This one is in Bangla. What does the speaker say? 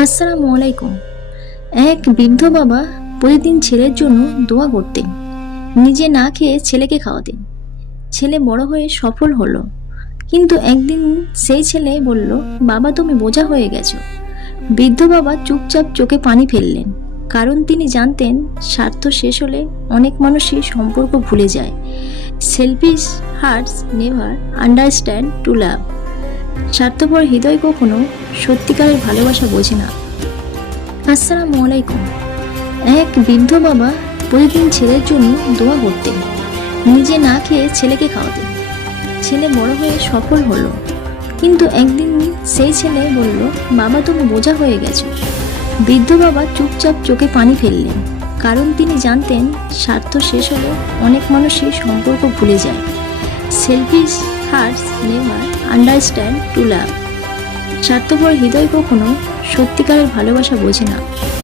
আসসালামু আলাইকুম। এক বৃদ্ধ বাবা প্রতিদিন ছেলের জন্য দোয়া করতেন, নিজে না খেয়ে ছেলেকে খাওয়াতেন। ছেলে বড় হয়ে সফল হলো, কিন্তু একদিন সেই ছেলে বলল, বাবা তুমি বোঝা হয়ে গেছো। বৃদ্ধ বাবা চুপচাপ চোখে পানি ফেললেন, কারণ তিনি জানতেন স্বার্থ শেষ হলে অনেক মানুষই সম্পর্ক ভুলে যায়। Selfish hearts never understand to love. স্বার্থপর হৃদয় কখনো সত্যিকারের ভালোবাসা বোঝে না। আসসালামু আলাইকুম। এক বৃদ্ধ বাবা প্রতিদিন ছেলের জন্য দোয়া করতেন, নিজে না খেয়ে ছেলেকে খাওয়াতেন। ছেলে বড় হয়ে সফল হলো, কিন্তু একদিন সেই ছেলে বলল, বাবা তুমি বোঝা হয়ে গেছো। বৃদ্ধ বাবা চুপচাপ চোখে পানি ফেললেন, কারণ তিনি জানতেন স্বার্থ শেষ হলে অনেক মানুষই সম্পর্ক ভুলে যায়। Selfish hearts never understand to love. স্বার্থপর হৃদয় কখনো সত্যিকারের ভালোবাসা বোঝে না।